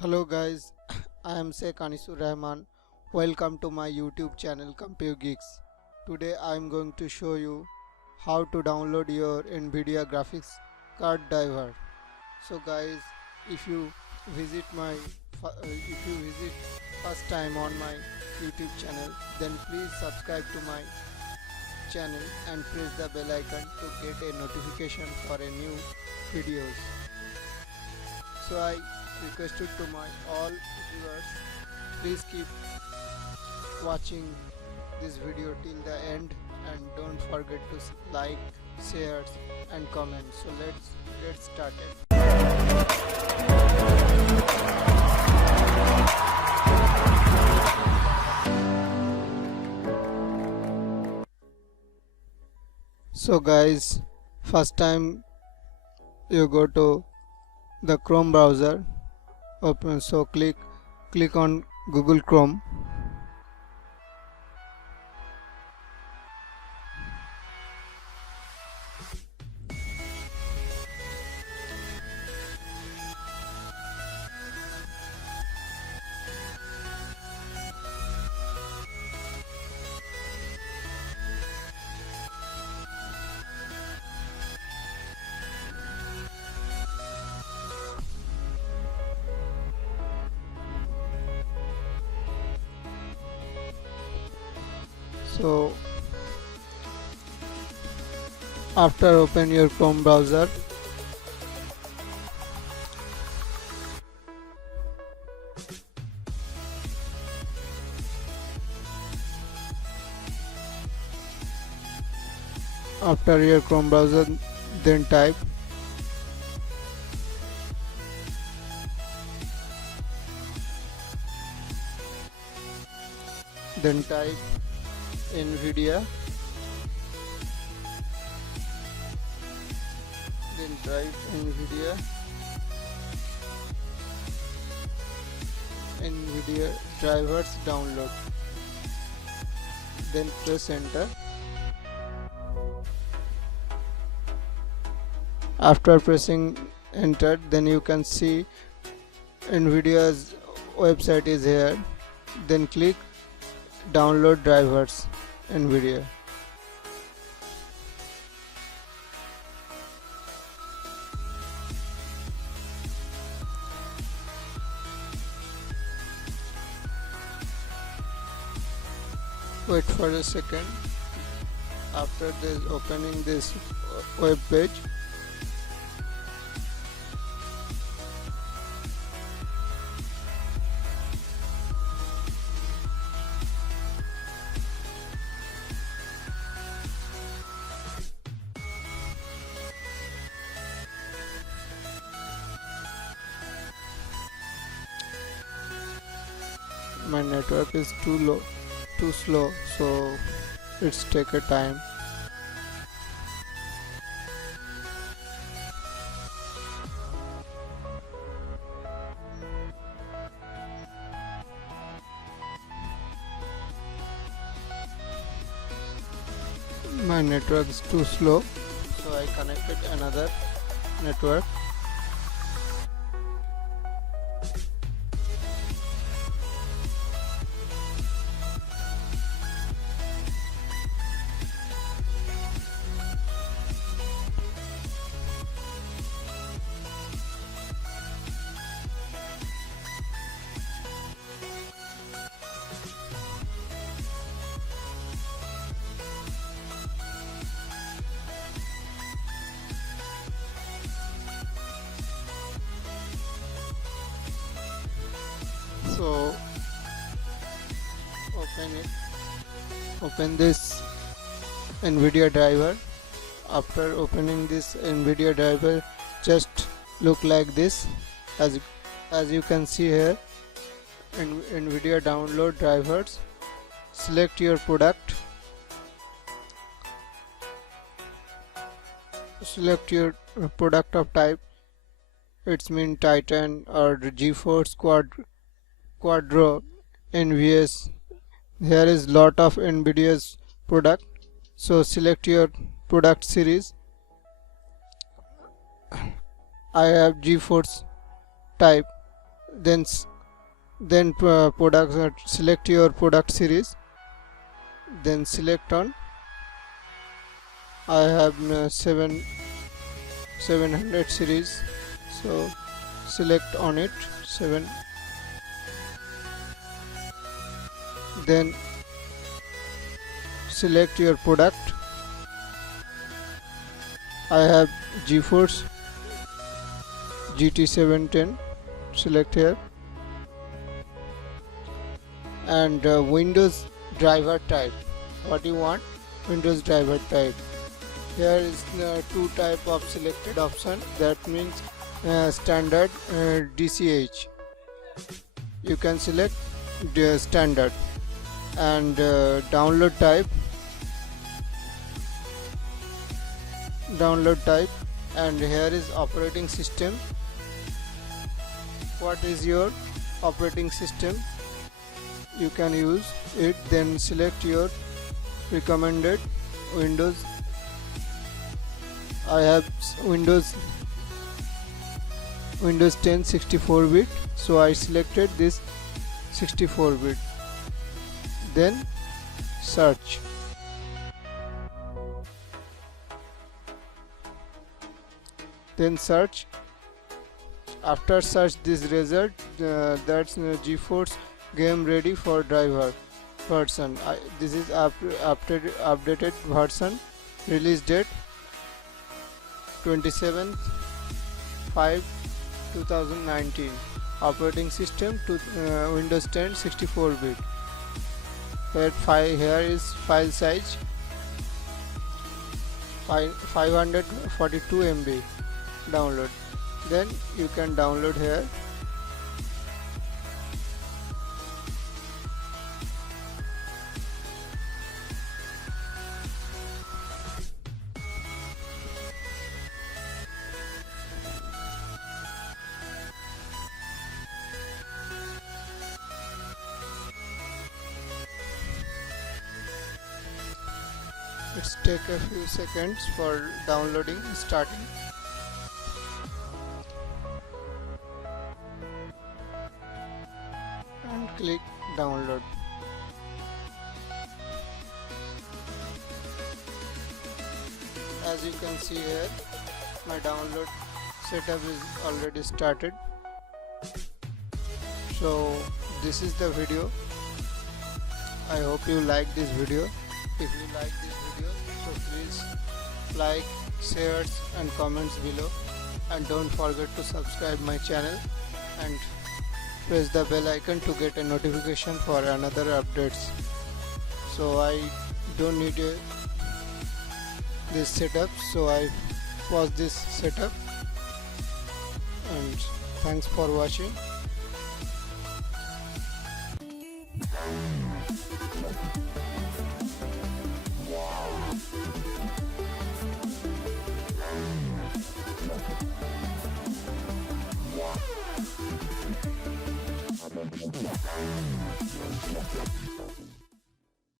Hello guys, I am Sheikh Anisur Rahman. Welcome to my YouTube channel Compu Geeks. Today I am going to show you how to download your Nvidia graphics card driver. So guys, if you visit first time on my YouTube channel, then please subscribe to my channel and press the bell icon to get a notification for a new videos. So I requested to my all viewers, please keep watching this video till the end and don't forget to like, share and comment. So let's get started. So guys, first time you go to the Chrome browser, open, so click on Google Chrome. So after open your Chrome browser, then type Nvidia, Nvidia drivers download, then press enter. After pressing enter, then you can see Nvidia's website is here. Then click download drivers Nvidia. Wait for a second. After this, opening this web page, my network is too slow, so it's take a time. My network is too slow, so I connected another network. So open this Nvidia driver. After opening this Nvidia driver, just look like this. As you can see here, Nvidia download drivers. Select your product. Select your product of type. It's mean Titan or GeForce Quadro NVS. Here is lot of Nvidia's product, so select your product series. I have GeForce type, then product, select your product series, then select on. I have 700 series, so select on it 7. Then select your product. I have GeForce GT 710, select here, and Windows driver type. What you want? Windows driver type. Here is two type of selected option, that means standard, DCH. You can select the standard, and download type, and here is operating system. What is your operating system? You can use it. Then select your recommended Windows. I have Windows 10 64-bit, so I selected this 64-bit. Then search. After search this result, that's GeForce game ready for driver version. This is updated version. Release date 27/5/2019. Operating system to Windows 10 64-bit. Here is file size 542 MB. Download. Then you can download here. It's take a few seconds for downloading, starting. And click download. As you can see here, my download setup is already started. So this is the video. I hope you like this video. If you like this video, so please like, shares and comments below, and don't forget to subscribe my channel and press the bell icon to get a notification for another updates. So I don't need this setup, so I pause this setup, and thanks for watching.